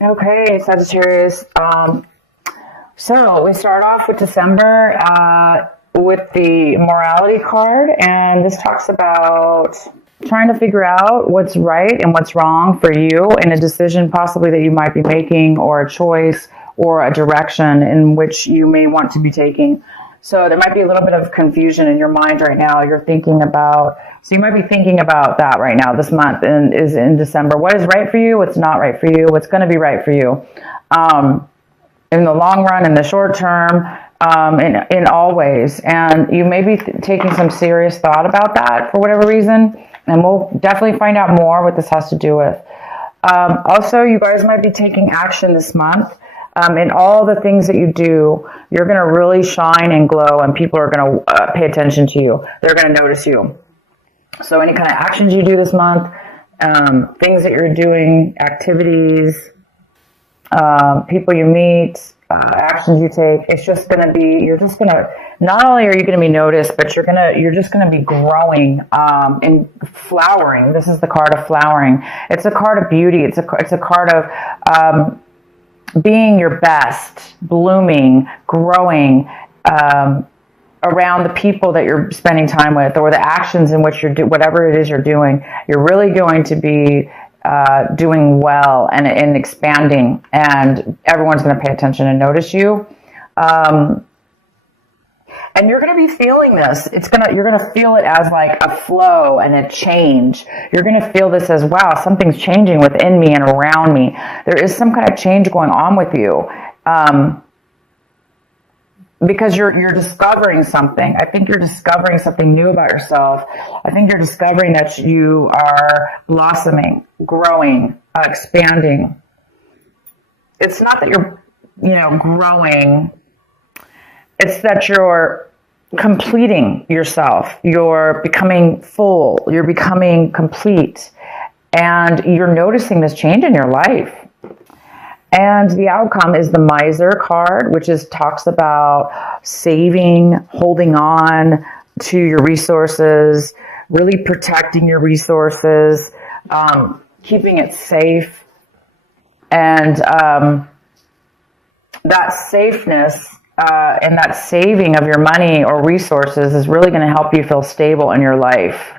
Okay, Sagittarius. So we start off with December with the morality card, and this talks about trying to figure out what's right and what's wrong for you in a decision possibly that you might be making, or a choice or a direction in which you may want to be taking. So there might be a little bit of confusion in your mind right now. So you might be thinking about that right now, this month, and is in December. What is right for you? What's not right for you? What's going to be right for you? In the long run, in the short term, in all ways. And you may be taking some serious thought about that for whatever reason. And we'll definitely find out more what this has to do with. Also, you guys might be taking action this month. In all the things that you do, you're going to really shine and glow, and people are going to pay attention to you. They're going to notice you. So any kind of actions you do this month, things that you're doing, activities, people you meet, actions you take, it's just going to be, not only are you going to be noticed, but you're just going to be growing, and flowering. This is the card of flowering. It's a card of beauty. It's a card of, being your best, blooming, growing, around the people that you're spending time with, or the actions in which whatever it is you're doing, you're really going to be doing well and expanding, and everyone's going to pay attention and notice you. And you're going to be feeling this. You're going to feel it as like a flow and a change. You're going to feel this as, wow, something's changing within me and around me. There is some kind of change going on with you. Because you're discovering something. I think you're discovering something new about yourself. I think you're discovering that you are blossoming, growing, expanding. It's not that you're, growing. It's that you're completing yourself. You're becoming full. You're becoming complete. And you're noticing this change in your life. And the outcome is the Miser card, which talks about saving, holding on to your resources, really protecting your resources, keeping it safe. And that safeness and that saving of your money or resources is really going to help you feel stable in your life.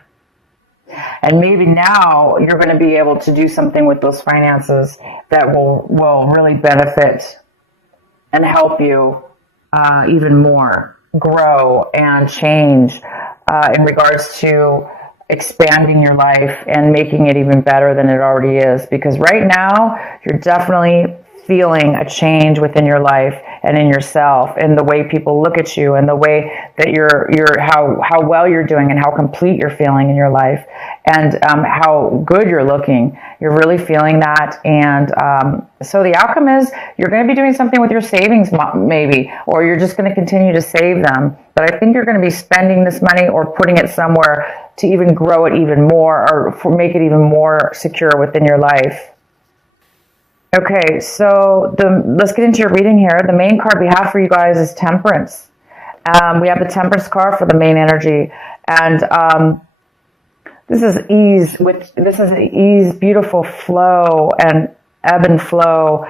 And maybe now you're going to be able to do something with those finances that will really benefit and help you even more grow and change in regards to expanding your life and making it even better than it already is. Because right now you're definitely feeling a change within your life and in yourself, and the way people look at you, and the way that how well you're doing, and how complete you're feeling in your life, and how good you're looking. You're really feeling that. And so the outcome is you're going to be doing something with your savings, maybe, or you're just going to continue to save them. But I think you're going to be spending this money or putting it somewhere to even grow it even more, or make it even more secure within your life. Okay, so let's get into your reading here. The main card we have for you guys is Temperance. We have the Temperance card for the main energy, and this is ease. This is ease, beautiful flow and ebb and flow.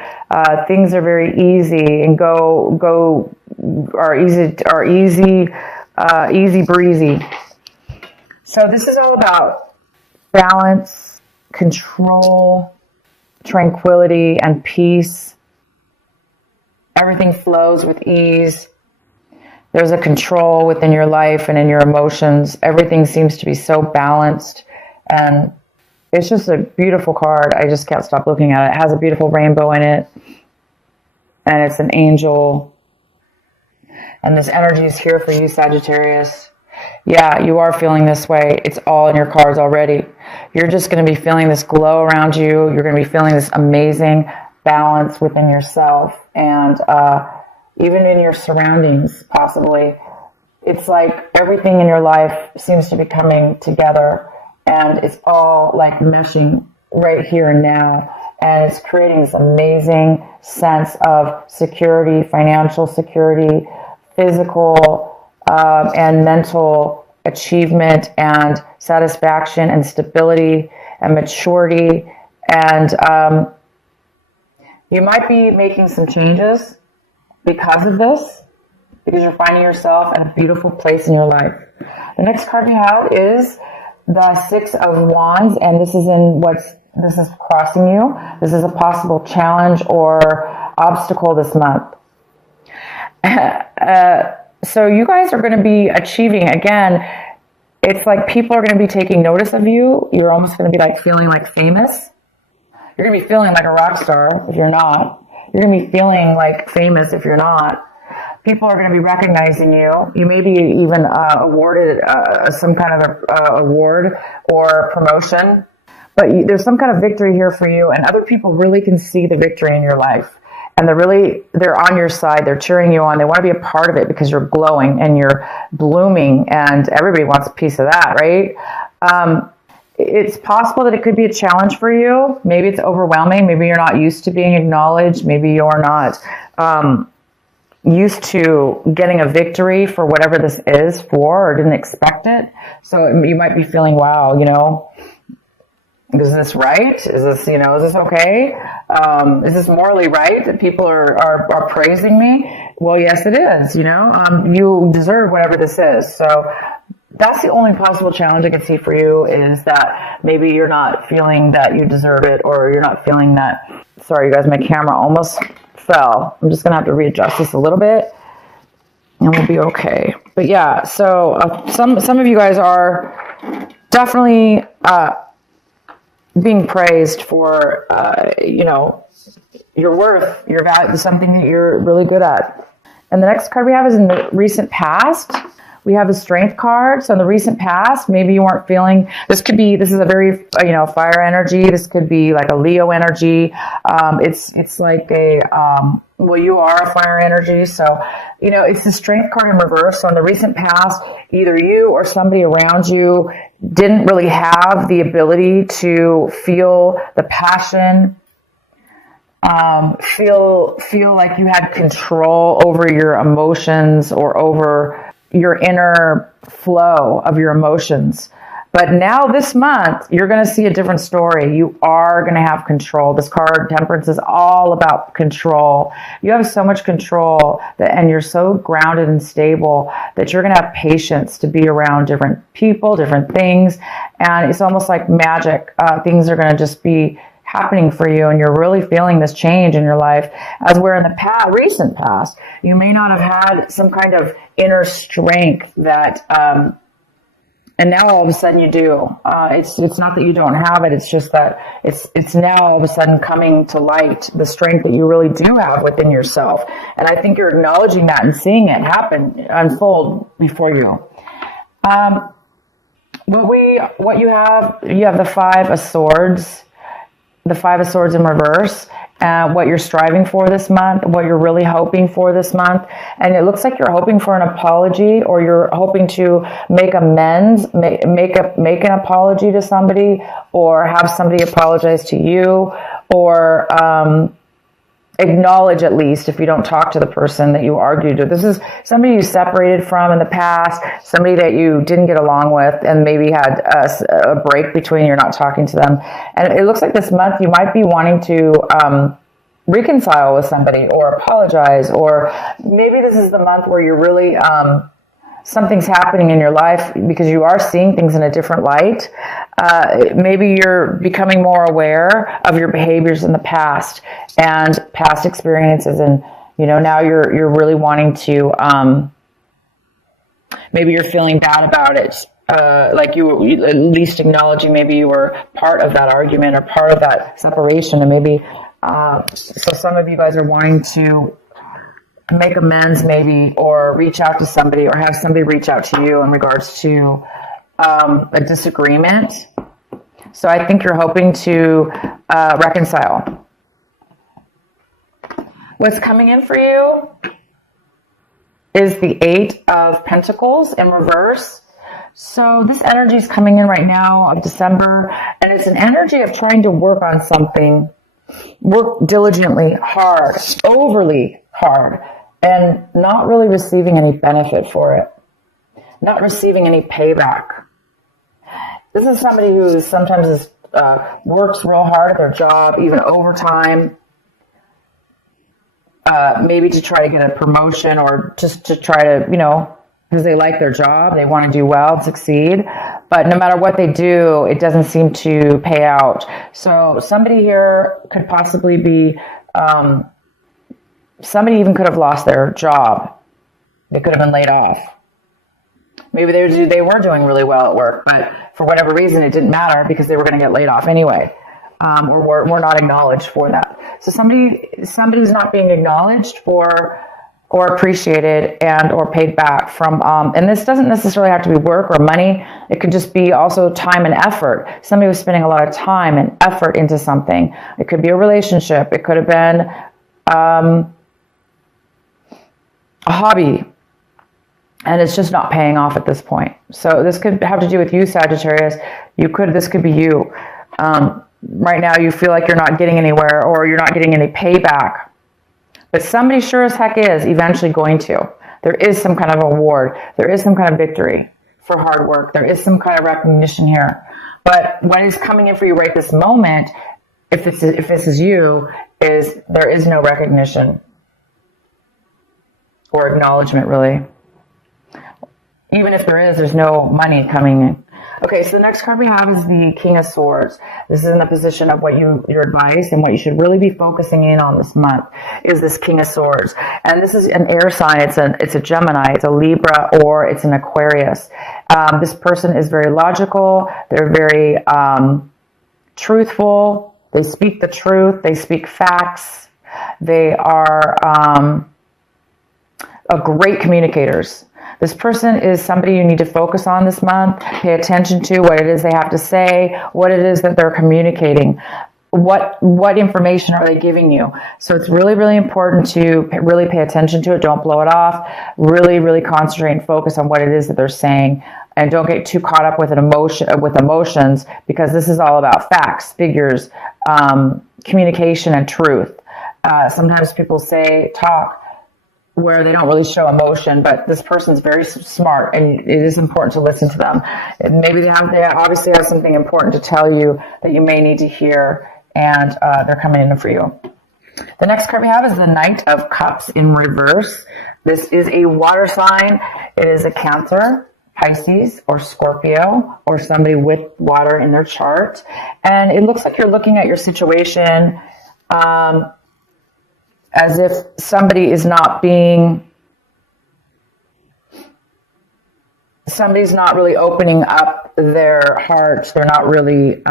Things are very easy and are easy breezy. So this is all about balance, control, tranquility, and peace. Everything flows with ease. There's a control within your life and in your emotions. Everything seems to be so balanced, and it's just a beautiful card. I just can't stop looking at it. It has a beautiful rainbow in it, and it's an angel, and this energy is here for you, Sagittarius. Yeah, you are feeling this way. It's all in your cards already. You're just going to be feeling this glow around you. You're going to be feeling this amazing balance within yourself, and even in your surroundings, possibly. It's like everything in your life seems to be coming together, and it's all like meshing right here and now. And it's creating this amazing sense of security, financial security, physical and mental achievement and satisfaction and stability and maturity. And You might be making some changes because of this, because you're finding yourself in a beautiful place in your life. The next card we have is the Six of Wands, and this is crossing you. This is a possible challenge or obstacle this month. So you guys are going to be achieving, again, it's like people are going to be taking notice of you. You're almost going to be like feeling like famous. You're going to be feeling like a rock star if you're not. You're going to be feeling like famous if you're not. People are going to be recognizing you. You may be even awarded some kind of award or promotion. But there's some kind of victory here for you, and other people really can see the victory in your life. And they're on your side. They're cheering you on. They want to be a part of it because you're glowing and you're blooming, and everybody wants a piece of that, right? It's possible that it could be a challenge for you. Maybe it's overwhelming. Maybe you're not used to being acknowledged. Maybe you're not used to getting a victory for whatever this is for, or didn't expect it. So you might be feeling, wow, is this right? Is this, is this okay? Is this morally right that people are praising me? Well, yes, it is, you deserve whatever this is. So that's the only possible challenge I can see for you, is that maybe you're not feeling that you deserve it, or you're not feeling that. Sorry, you guys, my camera almost fell. I'm just going to have to readjust this a little bit and we'll be okay. But yeah, so some of you guys are definitely being praised for, your worth, your value, something that you're really good at. And the next card we have is in the recent past. We have a strength card. So in the recent past, maybe you weren't feeling, this is a very, fire energy. This could be like a Leo energy. It's like you are a fire energy. So, it's the strength card in reverse. So in the recent past, either you or somebody around you didn't really have the ability to feel the passion, feel like you had control over your emotions or over your inner flow of your emotions. But now this month, you're going to see a different story. You are going to have control. This card, Temperance, is all about control. You have so much control and you're so grounded and stable that you're going to have patience to be around different people, different things. And it's almost like magic. Things are going to just be happening for you, and you're really feeling this change in your life. As where in the recent past, you may not have had some kind of inner strength that, and now all of a sudden you do. It's not that you don't have it. It's just that it's now all of a sudden coming to light, the strength that you really do have within yourself. And I think you're acknowledging that and seeing it unfold before you. What you have the Five of Swords. The Five of Swords in reverse, what you're striving for this month, what you're really hoping for this month. And it looks like you're hoping for an apology, or you're hoping to make amends, make an apology to somebody, or have somebody apologize to you, or acknowledge, at least if you don't talk to the person that you argued with. This is somebody you separated from in the past, somebody that you didn't get along with and maybe had a break between, you're not talking to them. And it looks like this month you might be wanting to reconcile with somebody or apologize, or maybe this is the month where you're really something's happening in your life because you are seeing things in a different light. Maybe you're becoming more aware of your behaviors in the past and past experiences, and now you're really wanting to. Maybe you're feeling bad about it, like you at least acknowledging maybe you were part of that argument or part of that separation, and maybe so some of you guys are wanting to make amends maybe, or reach out to somebody, or have somebody reach out to you in regards to a disagreement. So I think you're hoping to reconcile. What's coming in for you is the Eight of Pentacles in reverse. So this energy is coming in right now of December, and it's an energy of trying to work on something, work diligently, hard, overly hard, and not really receiving any benefit for it, not receiving any payback. This is somebody who sometimes works real hard at their job, even overtime, maybe to try to get a promotion or just to try to, because they like their job, they want to do well and succeed. But no matter what they do, it doesn't seem to pay out. So somebody here could possibly be, somebody even could have lost their job. They could have been laid off. Maybe they were doing really well at work, but for whatever reason, it didn't matter because they were going to get laid off anyway, or were not acknowledged for that. So somebody's not being acknowledged for or appreciated and or paid back from, and this doesn't necessarily have to be work or money. It could just be also time and effort. Somebody was spending a lot of time and effort into something. It could be a relationship. It could have been a hobby, and it's just not paying off at this point. So this could have to do with you, Sagittarius. This could be you. Right now you feel like you're not getting anywhere or you're not getting any payback. But somebody sure as heck is eventually going to. There is some kind of award. There is some kind of victory for hard work. There is some kind of recognition here. But what is coming in for you right this moment, if this is you, is there is no recognition or acknowledgement, really. Even if there is, there's no money coming in. Okay, so the next card we have is the King of Swords. This is in the position of what your advice and what you should really be focusing in on this month is this King of Swords. And this is an air sign. It's a Gemini, it's a Libra, or it's an Aquarius. This person is very logical. They're very truthful. They speak the truth. They speak facts. They are great communicators. This person is somebody you need to focus on this month. Pay attention to what it is they have to say, what it is that they're communicating, what information are they giving you. So it's really, really important to really pay attention to it. Don't blow it off. Really, really concentrate and focus on what it is that they're saying. And don't get too caught up with emotions, because this is all about facts, figures, communication, and truth. Sometimes people talk where they don't really show emotion, but this person's very smart, and it is important to listen to them. And maybe they obviously have something important to tell you that you may need to hear, and they're coming in for you. The next card we have is the Knight of Cups in reverse. This is a water sign. It is a Cancer, Pisces, or Scorpio, or somebody with water in their chart. And it looks like you're looking at your situation as if somebody is somebody's not really opening up their heart. They're not really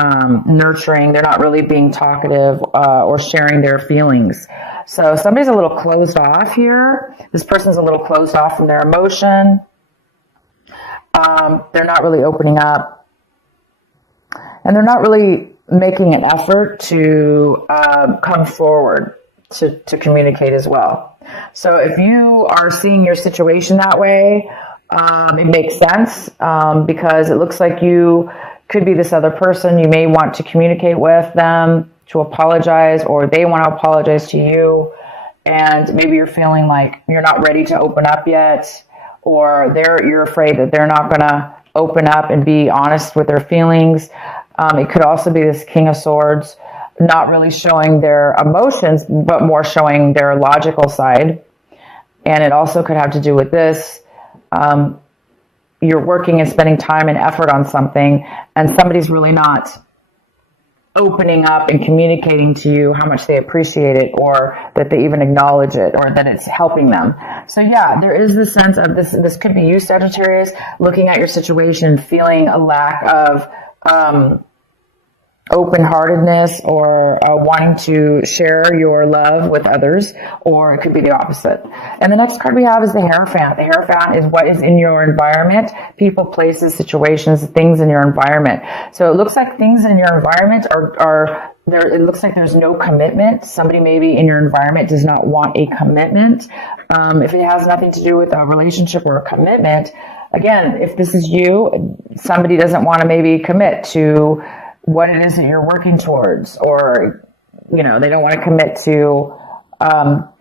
nurturing. They're not really being talkative or sharing their feelings. So somebody's a little closed off here. This person's a little closed off from their emotion. They're not really opening up. And they're not really making an effort to come forward to communicate as well. So if you are seeing your situation that way, it makes sense because it looks like you could be this other person. You may want to communicate with them to apologize, or they want to apologize to you. And maybe you're feeling like you're not ready to open up yet, or you're afraid that they're not going to open up and be honest with their feelings. It could also be this King of Swords, not really showing their emotions, but more showing their logical side. And it also could have to do with this. You're working and spending time and effort on something, and somebody's really not opening up and communicating to you how much they appreciate it, or that they even acknowledge it, or that it's helping them. So yeah, there is this sense of this could be you, Sagittarius, looking at your situation, feeling a lack of open-heartedness, or wanting to share your love with others, or it could be the opposite. And the next card we have is the Hierophant. The Hierophant is what is in your environment: people, places, situations, things in your environment. So it looks like things in your environment are there. It looks like there's no commitment. Somebody maybe in your environment does not want a commitment. If it has nothing to do with a relationship or a commitment, again, if this is you, somebody doesn't want to maybe commit to what it is that you're working towards, or, they don't want to commit to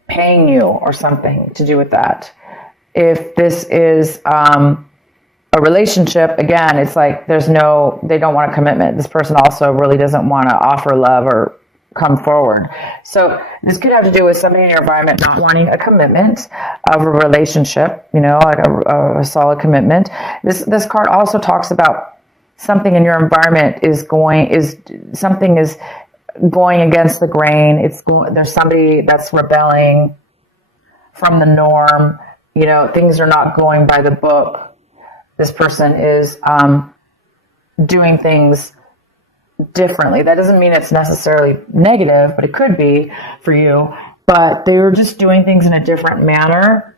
paying you or something to do with that. If this is a relationship, again, it's like they don't want a commitment. This person also really doesn't want to offer love or come forward. So this could have to do with somebody in your environment not wanting a commitment of a relationship, like a solid commitment. This card also talks about something in your environment is going against the grain. There's somebody that's rebelling from the norm. Things are not going by the book. This person is doing things differently. That doesn't mean it's necessarily negative, but it could be for you. But they were just doing things in a different manner,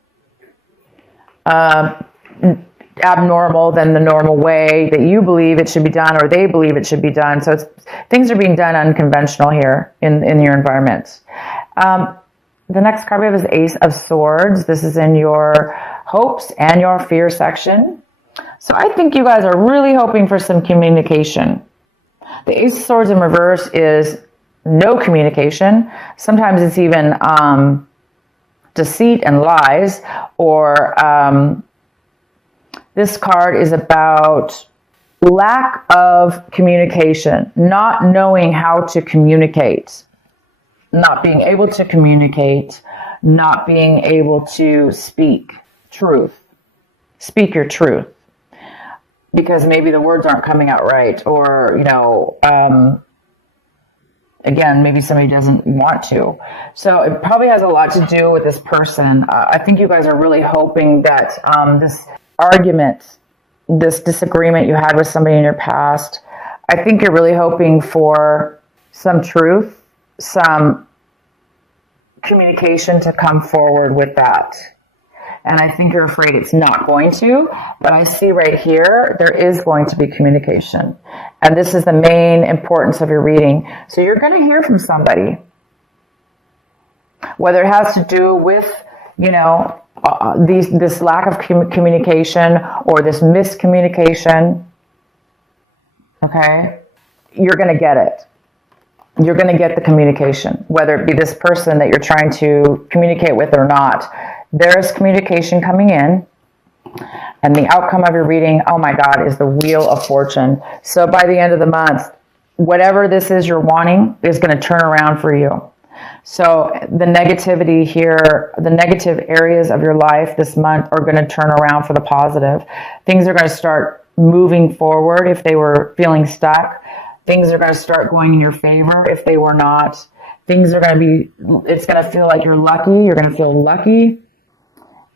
abnormal than the normal way that you believe it should be done or they believe it should be done. So things are being done unconventional here in your environment. The next card we have is Ace of Swords. This is in your hopes and your fear section. So I think you guys are really hoping for some communication. The Ace of Swords in reverse is no communication. Sometimes it's even deceit and lies, or this card is about lack of communication, not knowing how to communicate, not being able to communicate, not being able to speak truth. Speak your truth. Because maybe the words aren't coming out right, or, again, maybe somebody doesn't want to. So it probably has a lot to do with this person. I think you guys are really hoping that this argument, this disagreement you had with somebody in your past, I think you're really hoping for some truth, some communication to come forward with that. And I think you're afraid it's not going to, but I see right here, there is going to be communication. And this is the main importance of your reading. So you're going to hear from somebody, whether it has to do with, this lack of communication or this miscommunication. Okay. You're going to get it. You're going to get the communication, whether it be this person that you're trying to communicate with or not. There is communication coming in, and the outcome of your reading, oh my God, is the Wheel of Fortune. So by the end of the month, whatever this is you're wanting is going to turn around for you. So the negativity here, the negative areas of your life this month are going to turn around for the positive. Things are going to start moving forward if they were feeling stuck. Things are going to start going in your favor if they were not. Things are going to be, it's going to feel like you're lucky. You're going to feel lucky.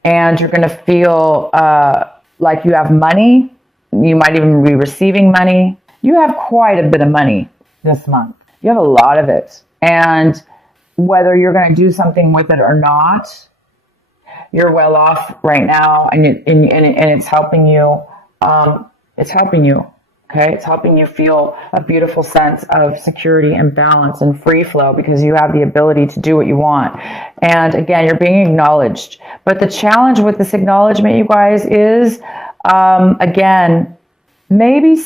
And you're going to feel like you have money. You might even be receiving money. You have quite a bit of money this month. You have a lot of it. And whether you're going to do something with it or not, you're well off right now. And it's helping you. It's helping you. Okay, it's helping you feel a beautiful sense of security and balance and free flow because you have the ability to do what you want. And again, you're being acknowledged. But the challenge with this acknowledgement, you guys, is, again, maybe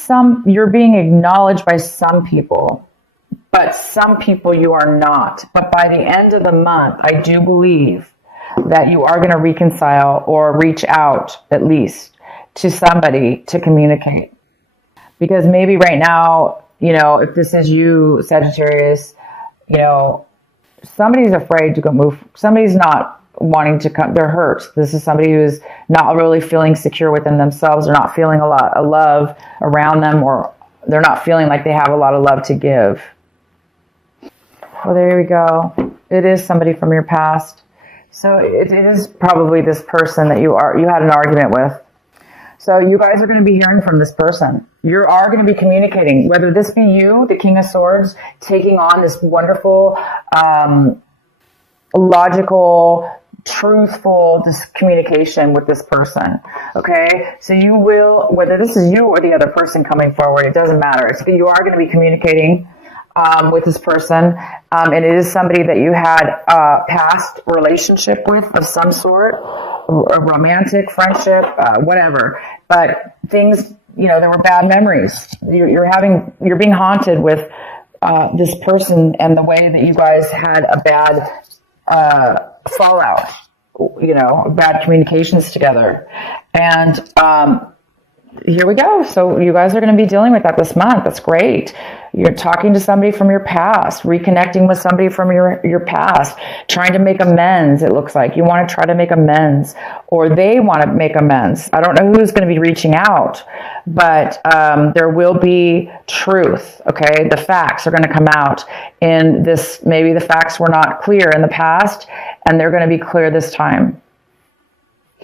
you're being acknowledged by some people, but some people you are not. But by the end of the month, I do believe that you are going to reconcile or reach out, at least, to somebody to communicate. Because maybe right now, if this is you, Sagittarius, somebody's afraid to go move. Somebody's not wanting to come. They're hurt. This is somebody who's not really feeling secure within themselves. They're not feeling a lot of love around them, or they're not feeling like they have a lot of love to give. Well, there we go. It is somebody from your past. So it is probably this person that you had an argument with. So you guys are going to be hearing from this person. You are going to be communicating, whether this be you, the King of Swords, taking on this wonderful, logical, truthful communication with this person. Okay? So you will, whether this is you or the other person coming forward, it doesn't matter. You are going to be communicating with this person. And it is somebody that you had a past relationship with of some sort, a romantic friendship, whatever. But things, there were bad memories. You're being haunted with this person and the way that you guys had a bad fallout, bad communications together. And here we go. So you guys are going to be dealing with that this month. That's great. You're talking to somebody from your past, reconnecting with somebody from your past, trying to make amends. It looks like you want to try to make amends, or they want to make amends. I don't know who's going to be reaching out, but there will be truth. Okay. The facts are going to come out in this. Maybe the facts were not clear in the past, and they're going to be clear this time.